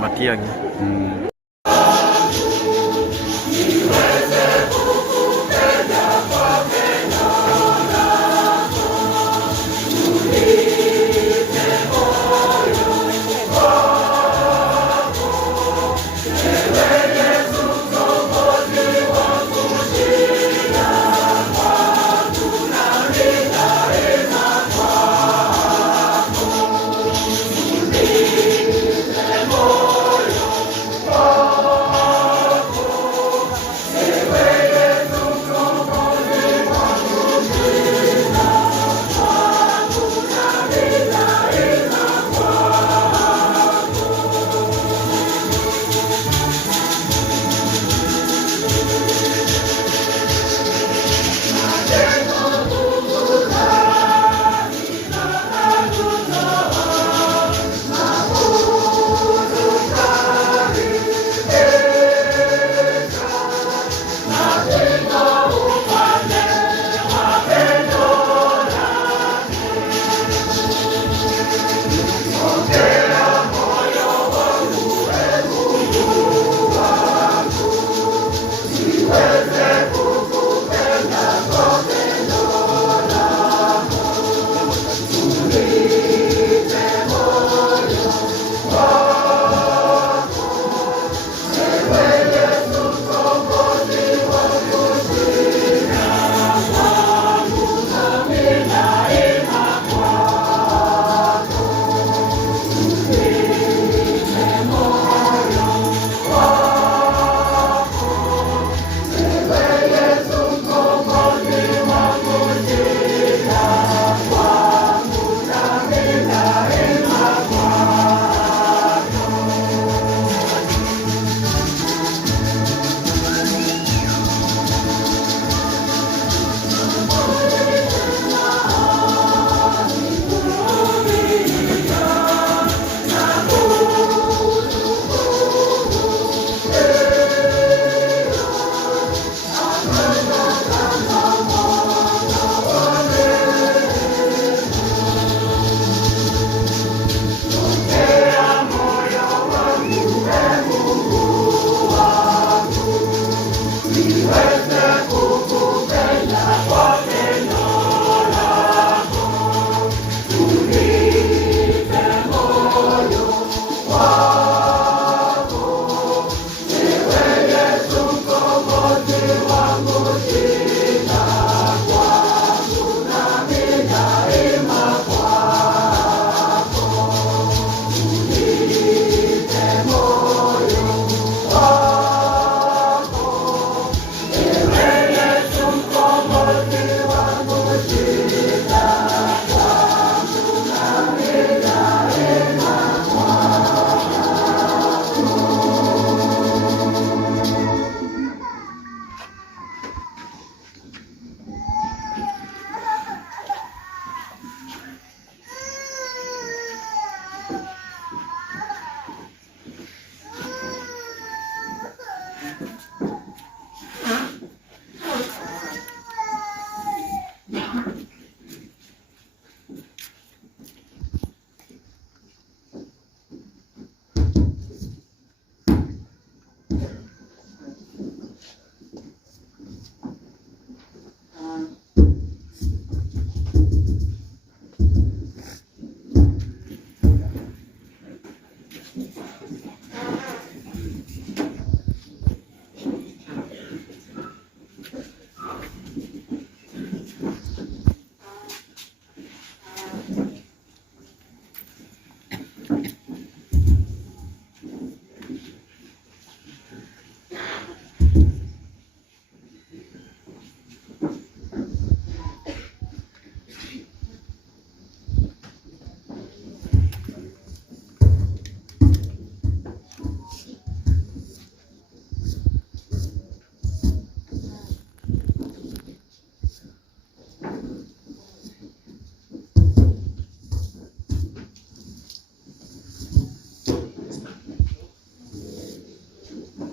Matiang'i.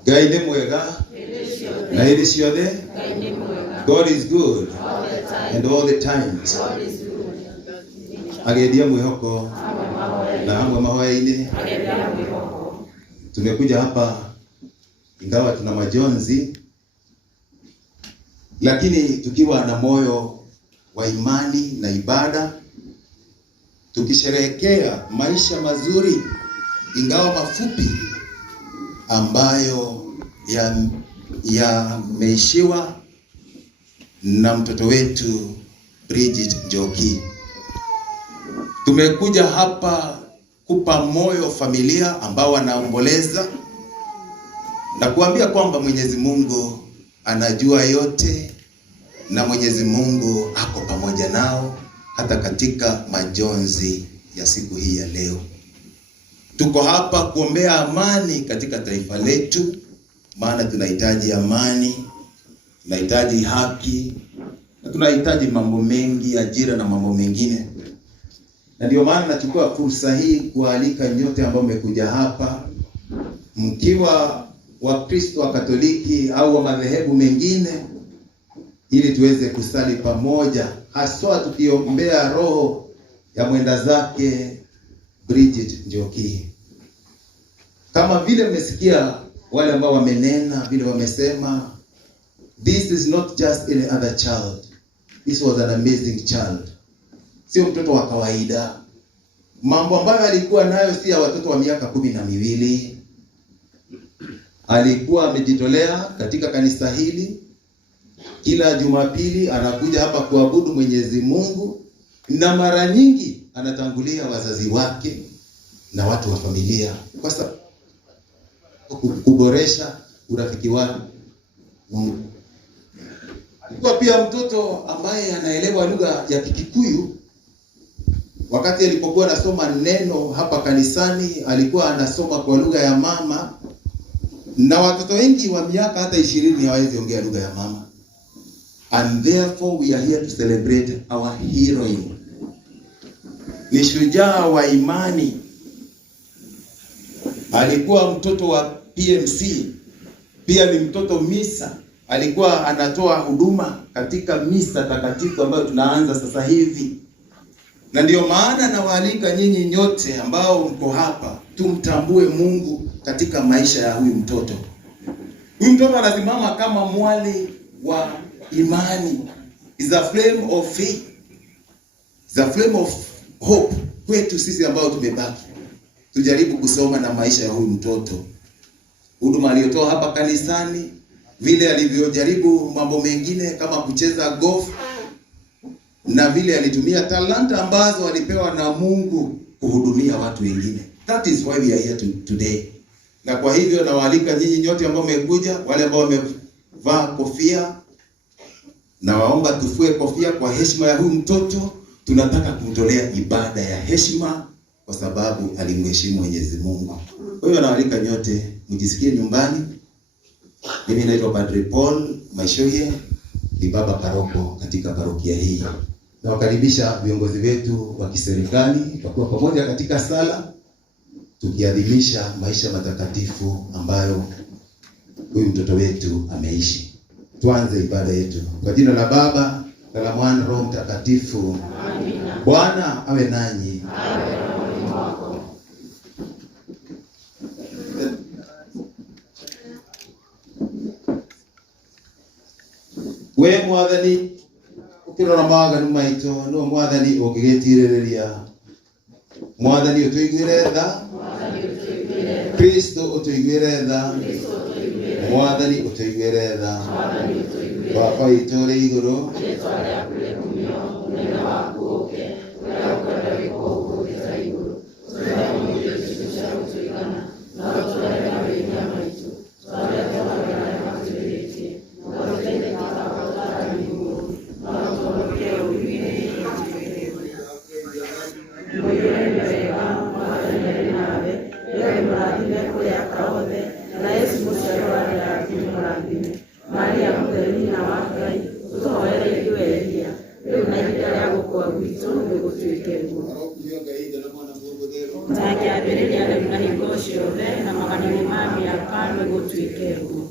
Ngai nĩ mwega na hĩndĩ ciothe. God is good and all the times. Agedia mwihoko na hamwe mahoya-inĩ. Tumekuja hapa ingawa tuna majonzi, lakini tukiwa na moyo wa imani na ibada, tukisherehekea maisha mazuri ingawa mafupi ambayo yameishiwa na mtoto wetu Bridget Njoki. Tumekuja hapa kupa moyo familia ambao wanaomboleza na kuambia kwamba Mwenyezi Mungu anajua yote na Mwenyezi Mungu ako pamoja nao hata katika majonzi ya siku hii ya leo. Tuko hapa kuombea amani katika taifa letu, maana tunahitaji amani, tunahitaji haki, na tunahitaji mambo mengi, ajira na mambo mengine. Na ndio maana nachukua fursa hii kualika nyote ambao mmekuja hapa, mkiwa Wakristo wa Katoliki au wa madhehebu mengine, ili tuweze kusali pamoja, haswa tukiombea roho ya mwenda zake Bridget Njoki. Kama vile mmesikia wale ambao wamenena, vile wamesema, this is not just any other child. This was an amazing child. Sio mtoto wa kawaida. Mambo ambayo alikuwa nayo si ya watoto wa miaka 12. Alikuwa amejitolea katika kanisa hili. Kila Jumapili anakuja hapa kuabudu Mwenyezi Mungu, na mara nyingi anatangulia wazazi wake na watu wa familia kwa sababu kuboresha urafiki wake Mungu. Alikuwa pia mtoto ambaye anaelewa lugha ya Kikikuyu. Wakati alipokuwa anasoma neno hapa kanisani, alikuwa anasoma kwa lugha ya mama, na watoto wengi wa miaka hata 20 hawawezi ongea lugha ya mama. And therefore we are here to celebrate our heroine. Ni shujaa wa imani. Alikuwa mtoto wa PMC, pia ni mtoto misa. Alikuwa anatoa huduma katika misa takatifu ambayo tunaanza sasa hivi. Na ndio maana nawaalika nyinyi nyote ambao mko hapa, tumtambue Mungu katika maisha ya huyu mtoto. Huyu mtoto anasimama kama mwali wa imani. Is a flame of faith. Is a flame of hope kwetu sisi ambao tumebaki. Tujaribu kusoma na maisha ya huyu mtoto. Huduma aliyotoa hapa kanisani, vile alivyojaribu mambo mengine kama kucheza golf, na vile alitumia talanta ambazo alipewa na Mungu kuhudumia watu wengine. That is why we are here today. Na kwa hivyo nawaalika nyinyi nyote ambao mmekuja, wale ambao wamevaa kofia, na waomba tufue kofia kwa heshima ya huyu mtoto. Tunataka kumtolea ibada ya heshima kwa sababu alimheshimu Mwenyezi Mungu. Kwa hiyo nawaalika nyote mjisikie nyumbani. Mimi naitwa Padre Paul Maishoye, ni baba paroko katika parokia hii. Nawakaribisha viongozi wetu wa kiserikali tutakuwa pamoja katika sala tukiadhimisha maisha matakatifu ambayo huyu mtoto wetu ameishi. Tuanze ibada yetu. Kwa jina la Baba, na la Mwana, Roho Mtakatifu. Amina. Bwana awe nanyi. Awe rohoni mwako. We mwathani ukirora maganu maito no mwathani ungigitirereria. Mwathani utuiguire tha. Kristo utuiguire tha. Mwathani utuiguire tha. Baba witũ ũrĩ igũrũ, rĩĩtwa rĩaku rĩkumio, ũnene waku ũũke, ũrĩa ũkwenda wĩkwo gũkũ thĩ ta igũrũ. Tũhe ũmũthĩ irio cia gũtũigana, na ũtũhe mawĩra maitũ, twareke marĩa marĩa matwĩrĩtie, na ũtũteithie gũtaũkĩrwo nĩ mũũru, na ũtũhonokie ũũru-inĩ. Mwĩgĩre wega, Mwathani arĩ nawe, wewe mũrathime kũrĩ aka othe, na Yesu mũciaro wa Mwathani mũrathime. Maria mũtheri nyina wa Ngai, ũtũhoere ithuĩ ehia, rĩu na ihinda rĩa gũkua gwitũ nĩgũtuĩke guo. Na kĩambĩrĩria rĩu na hingo ciothe na magana ma mĩaka nĩ gũtuĩke ũguo.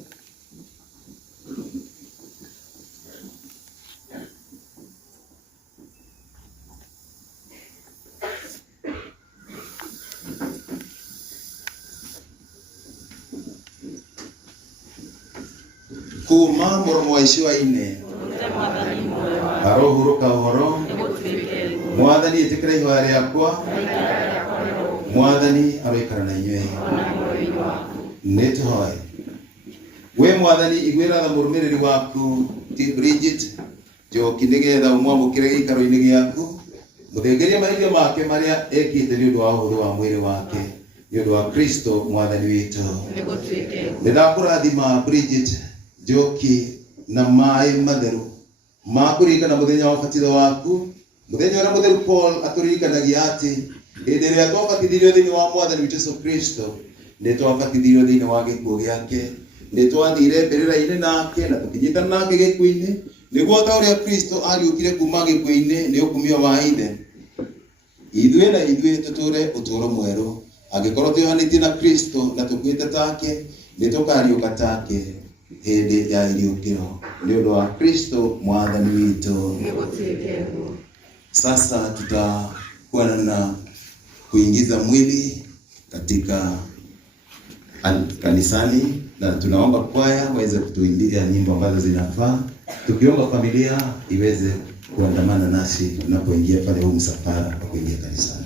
Kuma mũromo wa icio ine arohuruka ũhoro Mwathani ĩtĩkĩra ihoya rĩakwa Mwathani aroikara na inyuĩ nĩtũhoe. We Mwathani iguĩra tha mũrũmĩrĩri waku ti Bridget Njoki nĩgetha ũmwamũkĩre gĩikaro-inĩ gĩaku mũthĩngĩrie mahĩtia make marĩa ekĩte nĩ ũndũ wa ũhũthũ wa mwĩrĩ wake nĩ ũndũ wa Kristo Mwathani witũ. Nĩndakũrathima Bridget Njoki na maĩ matheru ma kũririkana mũthenya wa ũbatitho waku, mũthenya ũrĩa mũtheru Paul atũririkanagia atĩ hĩndĩ ĩrĩa twabatithirio thĩinĩ wa Mwathani witũ Yesu Kristo nĩ twabatithirio thĩinĩ wa gĩkuũ gĩake, nĩ twathire mbĩrĩra-inĩ nake na tũkĩnyitana nake gĩkuũ-inĩ nĩguo ta ũrĩa Kristo agĩũkire kuma gĩkuũ-inĩ nĩ ũkumio wa ithe, ithuĩ na ithuĩ tũtũre ũtũũro mwerũ angĩkorwo twĩohanĩtie na Kristo na tũkuĩte take nĩ tũkariũka take hĩndĩ ya iriũkĩro nĩ ũndũ wa Kristo Mwathani witũ. Sasa tutakuwa na kuingiza mwili katika kanisani na tunaomba kwaya waweze kutuimbia nyimbo ambazo zinafaa, tukiomba familia iweze kuandamana nasi tunapoingia pale huu msafara wa kuingia kanisani.